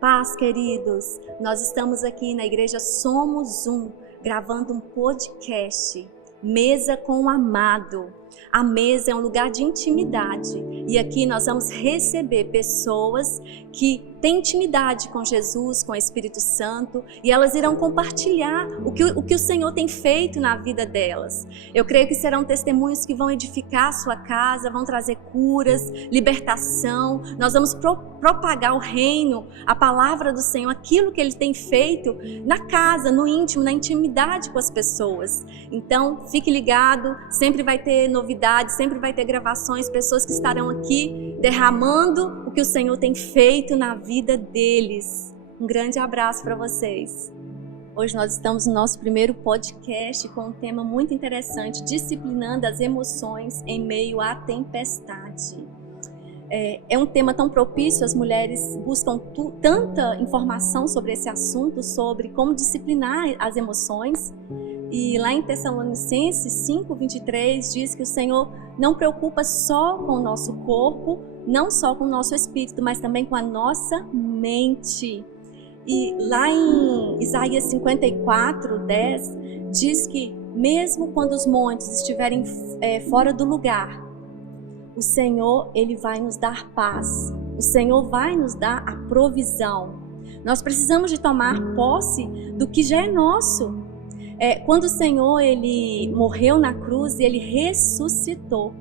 Paz, queridos, nós estamos aqui na Igreja Somos Um, gravando um podcast, Mesa com o Amado. A mesa é um lugar de intimidade e aqui nós vamos receber pessoas que têm intimidade com Jesus, com o Espírito Santo, e elas irão compartilhar o que o Senhor tem feito na vida delas. Eu creio que serão testemunhos que vão edificar a sua casa, vão trazer curas, libertação. Nós vamos propagar o reino, a palavra do Senhor, aquilo que Ele tem feito na casa, no íntimo, na intimidade com as pessoas. Então, fique ligado, sempre vai ter novidades, sempre vai ter gravações, pessoas que estarão aqui derramando o que o Senhor tem feito na vida deles. Um grande abraço para vocês. Hoje nós estamos no nosso primeiro podcast com um tema muito interessante, disciplinando as emoções em meio à tempestade. É um tema tão propício, as mulheres buscam tanta informação sobre esse assunto, sobre como disciplinar as emoções. E lá em Tessalonicenses 5:23 diz que o Senhor não preocupa só com o nosso corpo, não só com o nosso espírito, mas também com a nossa mente. E lá em Isaías 54:10 diz que mesmo quando os montes estiverem fora do lugar, o Senhor, Ele vai nos dar paz. O Senhor vai nos dar a provisão. Nós precisamos de tomar posse do que já é nosso. Quando o Senhor, Ele morreu na cruz e Ele ressuscitou,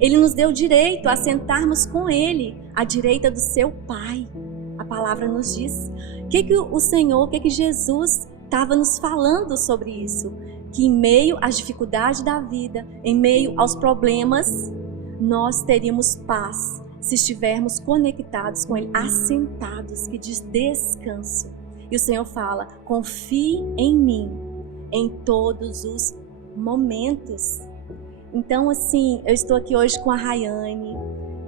Ele nos deu direito a sentarmos com Ele à direita do seu Pai. A palavra nos diz. O que o Senhor, o que Jesus estava nos falando sobre isso? Que em meio às dificuldades da vida, em meio aos problemas, nós teríamos paz se estivermos conectados com Ele, assentados, que diz descanso. E o Senhor fala, confie em mim em todos os momentos. Então, assim, eu estou aqui hoje com a Rayane.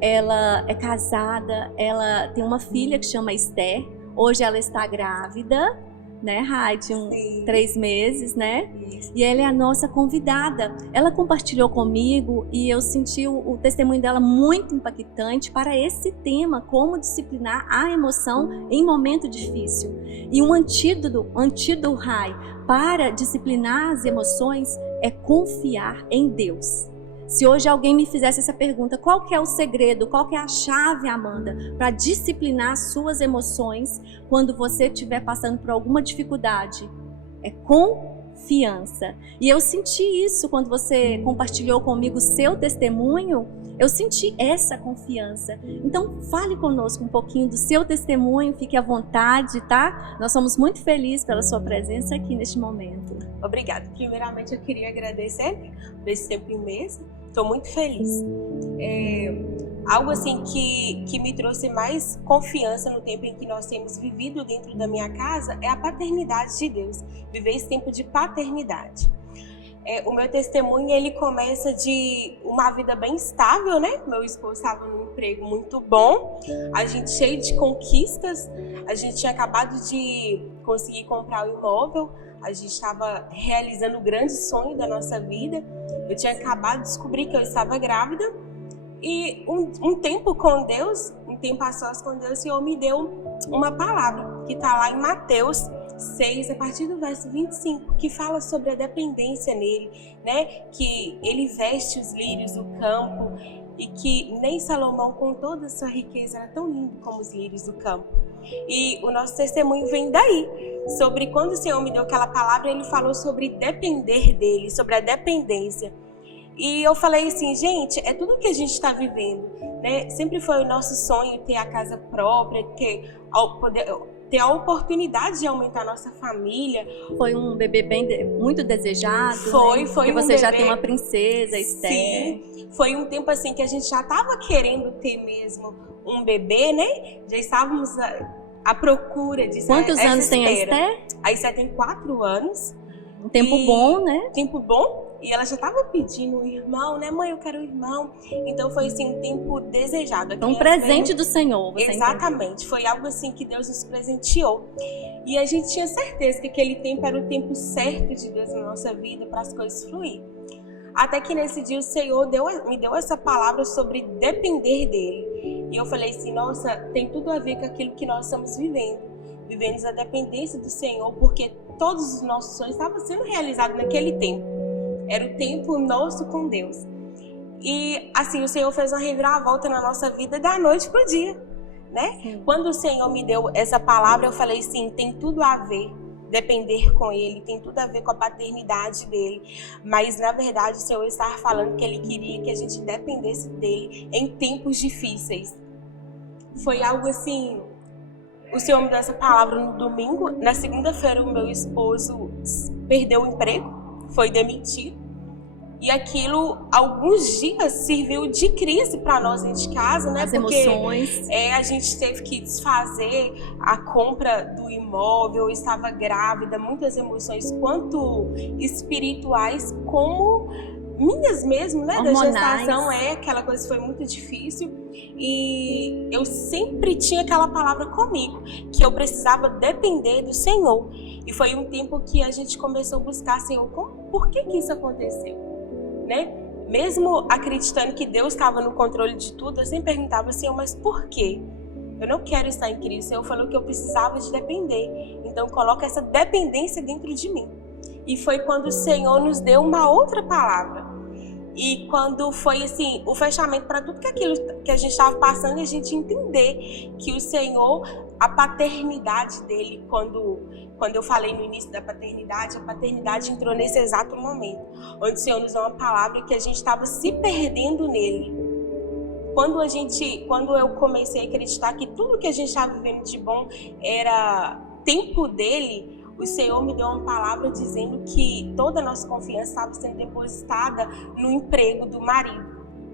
Ela é casada, ela tem uma filha que chama Esther. Hoje ela está grávida, né, Ray? De 3 meses, né? Isso. E ela é a nossa convidada. Ela compartilhou comigo e eu senti o testemunho dela muito impactante para esse tema, como disciplinar a emoção em momento difícil. E um antídoto, Ray, para disciplinar as emoções é confiar em Deus. Se hoje alguém me fizesse essa pergunta, qual que é o segredo, qual que é a chave, Amanda, para disciplinar suas emoções quando você estiver passando por alguma dificuldade? É confiança. E eu senti isso quando você compartilhou comigo o seu testemunho, eu senti essa confiança. Então, fale conosco um pouquinho do seu testemunho, fique à vontade, tá? Nós somos muito felizes pela sua presença aqui neste momento. Obrigada. Primeiramente, eu queria agradecer por esse tempo em mesa. Estou muito feliz. Algo assim que me trouxe mais confiança no tempo em que nós temos vivido dentro da minha casa é a paternidade de Deus. Viver esse tempo de paternidade. O meu testemunho, ele começa de uma vida bem estável, né? Meu esposo estava num emprego muito bom, a gente cheio de conquistas, a gente tinha acabado de conseguir comprar o imóvel, a gente estava realizando o grande sonho da nossa vida. Eu tinha acabado de descobrir que eu estava grávida e um tempo com Deus, um tempo a sós com Deus, o Senhor me deu uma palavra que está lá em Mateus 6, a partir do verso 25, que fala sobre a dependência nele, né? Que ele veste os lírios do campo e que nem Salomão, com toda a sua riqueza, era tão lindo como os lírios do campo. E o nosso testemunho vem daí, sobre quando o Senhor me deu aquela palavra, Ele falou sobre depender dEle, sobre a dependência. E eu falei assim, gente, é tudo que a gente está vivendo, né? Sempre foi o nosso sonho ter a casa própria, ter a oportunidade de aumentar a nossa família. Foi um bebê muito desejado, foi né? Porque você já tem uma princesa, Esther. Sim, foi um tempo assim que a gente já estava querendo ter mesmo um bebê, né? Já estávamos à procura disso. Quantos anos tem a Esther? A Esther tem 4 anos. Um tempo bom, né? Tempo bom. E ela já estava pedindo um irmão, né? Mãe, eu quero um irmão. Então foi assim, um tempo desejado. Um presente do Senhor. Você Exatamente. Entende? Foi algo assim que Deus nos presenteou. E a gente tinha certeza que aquele tempo era o tempo certo de Deus na nossa vida para as coisas fluírem. Até que nesse dia o Senhor me deu essa palavra sobre depender dEle. E eu falei assim, nossa, tem tudo a ver com aquilo que nós estamos vivendo. Vivemos a dependência do Senhor, porque todos os nossos sonhos estavam sendo realizados naquele tempo. Era o tempo nosso com Deus. E assim, o Senhor fez uma reviravolta na nossa vida da noite pro dia, né? Quando o Senhor me deu essa palavra, eu falei assim, tem tudo a ver, depender com Ele, tem tudo a ver com a paternidade dEle. Mas, na verdade, o Senhor estava falando que Ele queria que a gente dependesse dEle em tempos difíceis. Foi algo assim... O Senhor me deu essa palavra no domingo. Na segunda-feira, o meu esposo perdeu o emprego, foi demitido. E aquilo, alguns dias, serviu de crise para nós dentro de casa, né? As emoções. A gente teve que desfazer a compra do imóvel, eu estava grávida, muitas emoções, quanto espirituais, como minhas mesmo, né? Hormonais. Da gestação, aquela coisa foi muito difícil. E eu sempre tinha aquela palavra comigo, que eu precisava depender do Senhor. E foi um tempo que a gente começou a buscar, Senhor, por que isso aconteceu? Né? Mesmo acreditando que Deus estava no controle de tudo, eu sempre perguntava, Senhor, mas por quê? Eu não quero estar em crise. O Senhor falou que eu precisava de depender. Então coloca essa dependência dentro de mim. E foi quando o Senhor nos deu uma outra palavra. E quando foi assim, o fechamento para tudo aquilo que a gente estava passando, e a gente entender que o Senhor, a paternidade dele, quando eu falei no início da paternidade, a paternidade entrou nesse exato momento, onde o Senhor nos deu uma palavra que a gente estava se perdendo nele. Quando eu comecei a acreditar que tudo que a gente estava vivendo de bom era tempo dele, o Senhor me deu uma palavra dizendo que toda a nossa confiança estava sendo depositada no emprego do marido,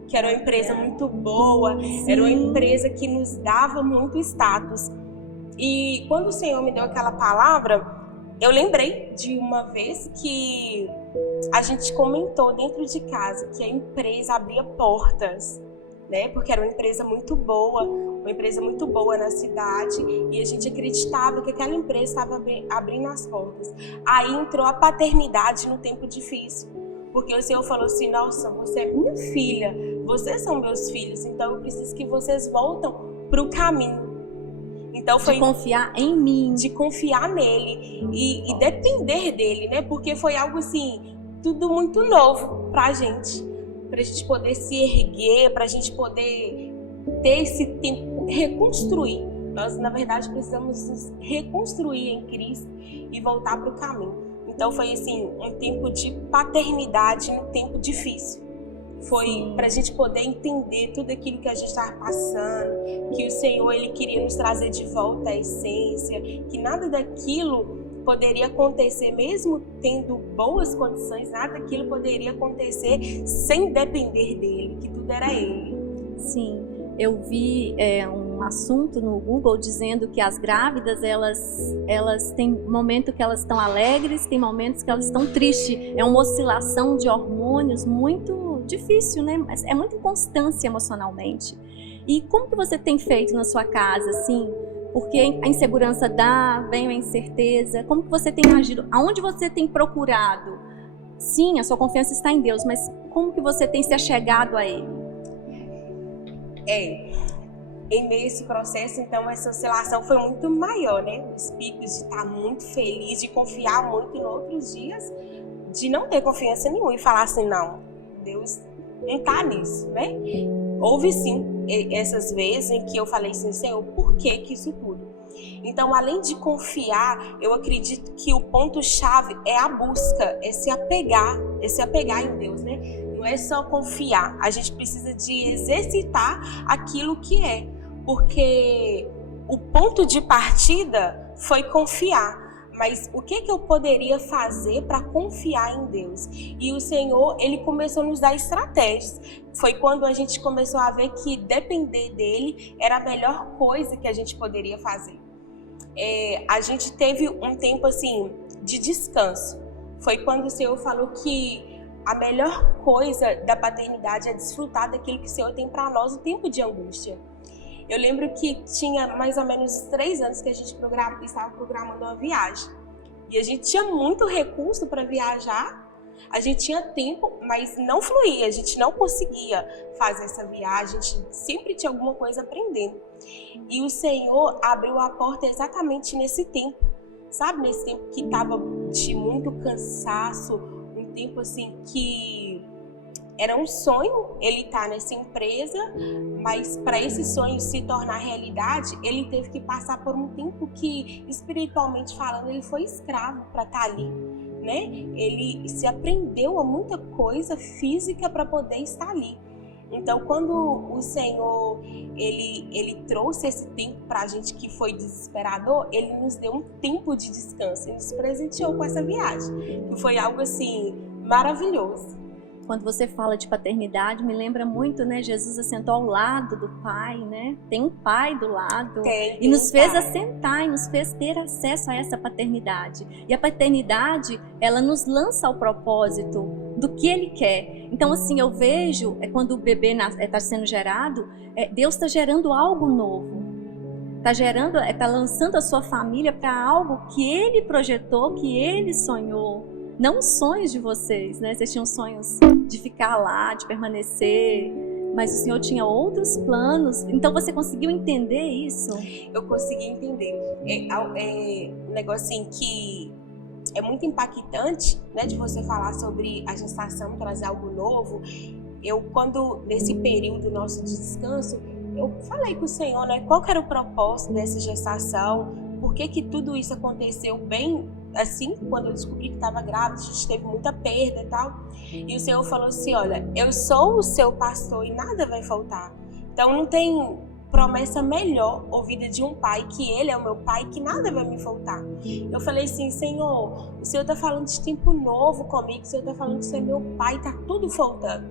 que era uma empresa muito boa, era uma empresa que nos dava muito status. E quando o Senhor me deu aquela palavra, eu lembrei de uma vez que a gente comentou dentro de casa que a empresa abria portas, né? Porque era uma empresa muito boa na cidade, e a gente acreditava que aquela empresa estava abrindo as portas. Aí entrou a paternidade no tempo difícil, porque o Senhor falou assim, nossa, você é minha filha, vocês são meus filhos, então eu preciso que vocês voltem para o caminho. Então foi de confiar em mim, de confiar nele e depender dele, né? Porque foi algo assim, tudo muito novo pra gente poder se erguer, pra gente poder ter esse tempo, reconstruir. Nós, na verdade, precisamos nos reconstruir em Cristo e voltar para o caminho. Então foi assim, um tempo de paternidade no tempo difícil. Foi para a gente poder entender tudo aquilo que a gente estava passando, que o Senhor ele queria nos trazer de volta à essência, que nada daquilo poderia acontecer, mesmo tendo boas condições, nada daquilo poderia acontecer sem depender dele, que tudo era ele. Sim, eu vi um assunto no Google dizendo que as grávidas, elas têm momento que elas estão alegres, tem momentos que elas estão tristes. É uma oscilação de hormônios muito difícil, né? Mas é muita inconstância emocionalmente. E como que você tem feito na sua casa, assim? Porque a insegurança vem a incerteza. Como que você tem agido? Aonde você tem procurado? Sim, a sua confiança está em Deus, mas como que você tem se achegado a Ele? Em meio a esse processo, então, essa oscilação foi muito maior, né? Os picos de estar muito feliz, de confiar muito, e em outros dias, de não ter confiança nenhuma e falar assim, não, Deus não está nisso, né? Houve sim essas vezes em que eu falei assim, Senhor, por que isso tudo? Então, além de confiar, eu acredito que o ponto-chave é a busca, é se apegar em Deus, né? Não é só confiar, a gente precisa de exercitar aquilo que é, porque o ponto de partida foi confiar. Mas o que eu poderia fazer para confiar em Deus? E o Senhor, ele começou a nos dar estratégias. Foi quando a gente começou a ver que depender dele era a melhor coisa que a gente poderia fazer. A gente teve um tempo assim de descanso. Foi quando o Senhor falou que a melhor coisa da paternidade é desfrutar daquilo que o Senhor tem para nós no tempo de angústia. Eu lembro que tinha mais ou menos 3 anos que a gente estava programando uma viagem. E a gente tinha muito recurso para viajar, A gente tinha tempo, mas não fluía, a gente não conseguia fazer essa viagem, a gente sempre tinha alguma coisa aprendendo. E o Senhor abriu a porta exatamente nesse tempo, sabe? Nesse tempo que estava de muito cansaço, um tempo assim que era um sonho ele estar nessa empresa, mas para esse sonho se tornar realidade, ele teve que passar por um tempo que, espiritualmente falando, ele foi escravo para estar ali, né? Ele se aprendeu a muita coisa física para poder estar ali. Então, quando o Senhor ele trouxe esse tempo para a gente que foi desesperador, ele nos deu um tempo de descanso, ele nos presenteou com essa viagem, que foi algo assim maravilhoso. Quando você fala de paternidade, me lembra muito, né? Jesus assentou ao lado do Pai, né? Tem um Pai do lado. E nos fez assentar e nos fez ter acesso a essa paternidade. E a paternidade, ela nos lança ao propósito do que Ele quer. Então, assim, eu vejo, quando o bebê está sendo gerado, Deus está gerando algo novo. Está lançando a sua família para algo que Ele projetou, que Ele sonhou. Não os sonhos de vocês, né? Vocês tinham sonhos de ficar lá, de permanecer, mas o Senhor tinha outros planos. Então você conseguiu entender isso? Eu consegui entender. É um negócio assim que é muito impactante, né? De você falar sobre a gestação, trazer algo novo. Quando nesse período nosso de descanso, eu falei com o Senhor, né? Qual que era o propósito dessa gestação? Por que tudo isso aconteceu bem assim? Quando eu descobri que estava grávida, a gente teve muita perda e tal. E o Senhor falou assim, olha, eu sou o seu pastor e nada vai faltar. Então não tem promessa melhor ouvida de um pai, que Ele é o meu pai, que nada vai me faltar. Eu falei assim, Senhor, o Senhor está falando de tempo novo comigo, o Senhor está falando que você é meu pai, está tudo faltando.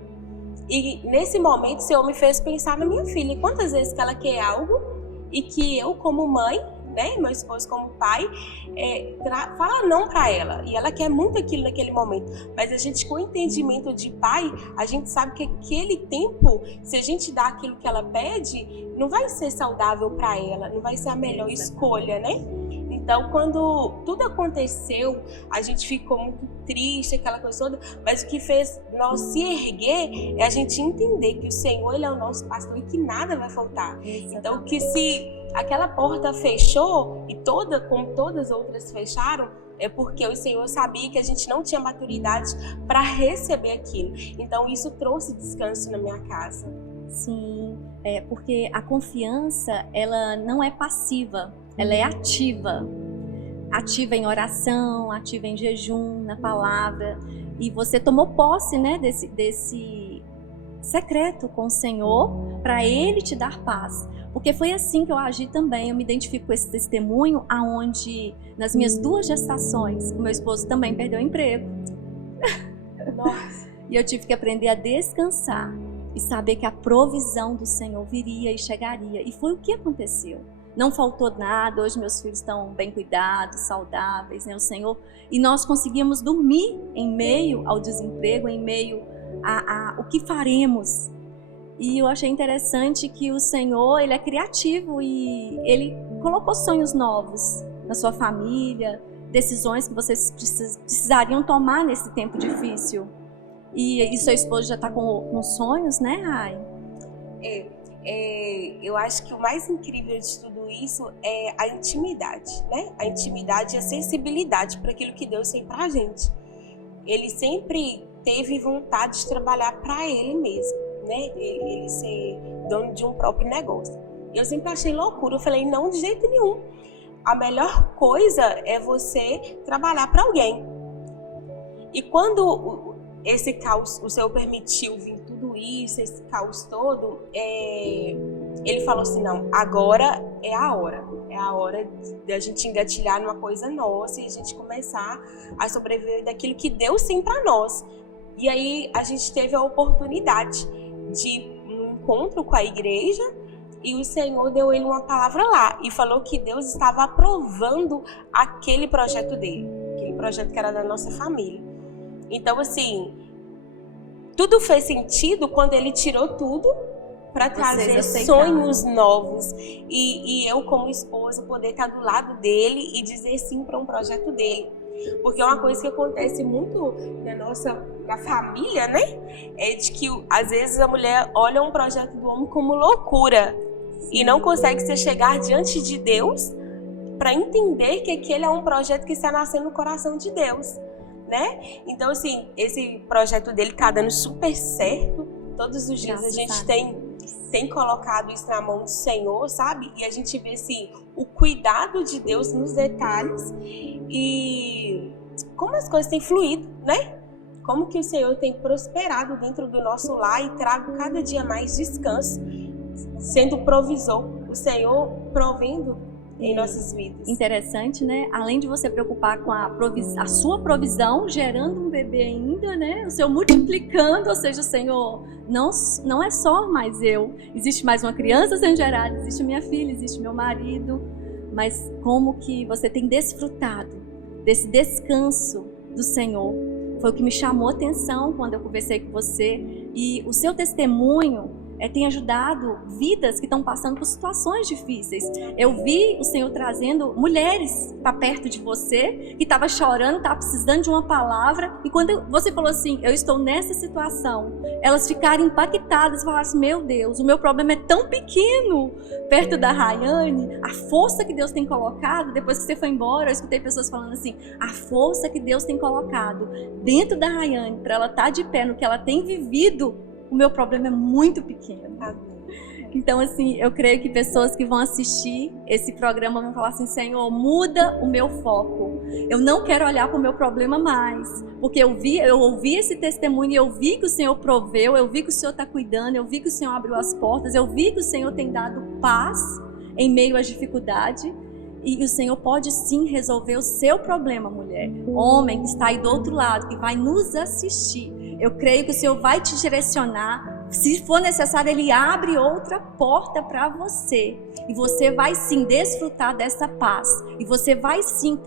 E nesse momento o Senhor me fez pensar na minha filha, quantas vezes que ela quer algo e que eu como mãe, né, meu esposo como pai, fala não para ela, e ela quer muito aquilo naquele momento, mas a gente com o entendimento de pai, a gente sabe que aquele tempo, se a gente dá aquilo que ela pede, não vai ser saudável para ela, não vai ser a melhor escolha, né? Então, quando tudo aconteceu, a gente ficou muito triste, aquela coisa toda, mas o que fez nós se erguer é a gente entender que o Senhor, Ele é o nosso pastor e que nada vai faltar. Então, que se aquela porta fechou e como todas as outras fecharam, é porque o Senhor sabia que a gente não tinha maturidade para receber aquilo. Então, isso trouxe descanso na minha casa. Sim, porque a confiança, ela não é passiva, ela é ativa. Ativa em oração, ativa em jejum, na palavra. E você tomou posse, né, desse secreto com o Senhor para Ele te dar paz. Porque foi assim que eu agi também. Eu me identifico com esse testemunho aonde, nas minhas 2 gestações, o meu esposo também perdeu o emprego. Nossa. E eu tive que aprender a descansar e saber que a provisão do Senhor viria e chegaria. E foi o que aconteceu. Não faltou nada, hoje meus filhos estão bem cuidados, saudáveis, né, o Senhor. E nós conseguimos dormir em meio ao desemprego, em meio a o que faremos. E eu achei interessante que o Senhor, Ele é criativo e Ele colocou sonhos novos na sua família, decisões que vocês precisariam tomar nesse tempo difícil. E seu esposo já está com sonhos, né, Rai? Eu acho que o mais incrível de tudo isso é a intimidade, né? A intimidade e a sensibilidade para aquilo que Deus tem pra gente. Ele sempre teve vontade de trabalhar para Ele mesmo, né? Ele ser dono de um próprio negócio. Eu sempre achei loucura, eu falei, não, de jeito nenhum. A melhor coisa é você trabalhar para alguém. E quando esse caos, o Senhor permitiu vir tudo isso, esse caos todo, Ele falou assim, não, agora é a hora de a gente engatilhar numa coisa nossa e a gente começar a sobreviver daquilo que Deus tem para nós. E aí a gente teve a oportunidade de um encontro com a igreja e o Senhor deu ele uma palavra lá e falou que Deus estava aprovando aquele projeto dele, aquele projeto que era da nossa família. Então, assim, tudo fez sentido quando ele tirou tudo para trazer sonhos novos. E eu, como esposa, poder estar do lado dele e dizer sim para um projeto dele. Porque uma coisa que acontece muito na família, né? É de que às vezes a mulher olha um projeto do homem como loucura e não consegue se chegar diante de Deus para entender que aquele é um projeto que está nascendo no coração de Deus, né? Então, assim, esse projeto dele tá dando super certo. Todos os dias a gente tem colocado isso na mão do Senhor, sabe? E a gente vê, assim, o cuidado de Deus nos detalhes e como as coisas têm fluído, né? Como que o Senhor tem prosperado dentro do nosso lar e trago cada dia mais descanso, sendo provisor, o Senhor provendo em nossas vidas. Interessante, né? Além de você preocupar com a sua provisão, gerando um bebê ainda, né? O Senhor multiplicando, ou seja, o Senhor não é só mais eu. Existe mais uma criança sendo gerada, existe minha filha, existe meu marido. Mas como que você tem desfrutado desse descanso do Senhor? Foi o que me chamou a atenção quando eu conversei com você. E o seu testemunho tem ajudado vidas que estão passando por situações difíceis. Eu vi o Senhor trazendo mulheres para perto de você, que estava chorando, estava precisando de uma palavra, e quando você falou assim, eu estou nessa situação, elas ficaram impactadas e falaram assim, meu Deus, o meu problema é tão pequeno perto da Rayane, a força que Deus tem colocado, depois que você foi embora, eu escutei pessoas falando assim, a força que Deus tem colocado dentro da Rayane, para ela estar de pé no que ela tem vivido, o meu problema é muito pequeno. Então, assim, eu creio que pessoas que vão assistir esse programa vão falar assim, Senhor, muda o meu foco. Eu não quero olhar para o meu problema mais. Porque eu ouvi esse testemunho, eu vi que o Senhor proveu, eu vi que o Senhor está cuidando, eu vi que o Senhor abriu as portas, eu vi que o Senhor tem dado paz em meio às dificuldades. E o Senhor pode sim resolver o seu problema, mulher. Homem que está aí do outro lado, que vai nos assistir. Eu creio que o Senhor vai te direcionar. Se for necessário, Ele abre outra porta para você. E você vai sim desfrutar dessa paz. E você vai sim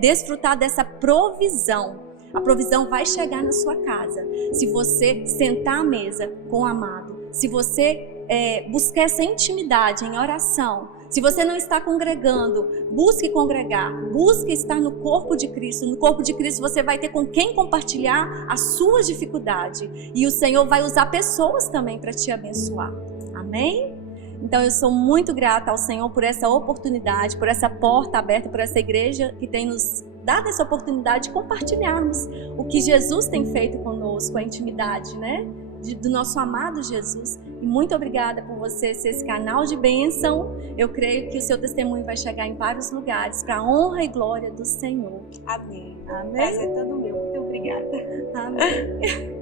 desfrutar dessa provisão. A provisão vai chegar na sua casa. Se você sentar à mesa com o amado. Se você buscar essa intimidade em oração. Se você não está congregando, busque congregar, busque estar no corpo de Cristo. No corpo de Cristo você vai ter com quem compartilhar as suas dificuldades. E o Senhor vai usar pessoas também para te abençoar. Amém? Então eu sou muito grata ao Senhor por essa oportunidade, por essa porta aberta, por essa igreja que tem nos dado essa oportunidade de compartilharmos o que Jesus tem feito conosco, a intimidade, né? Do nosso amado Jesus. E muito obrigada por você ser esse canal de bênção. Eu creio que o seu testemunho vai chegar em vários lugares para a honra e glória do Senhor. Amém. Amém. Prazer é todo meu. Muito obrigada. Amém.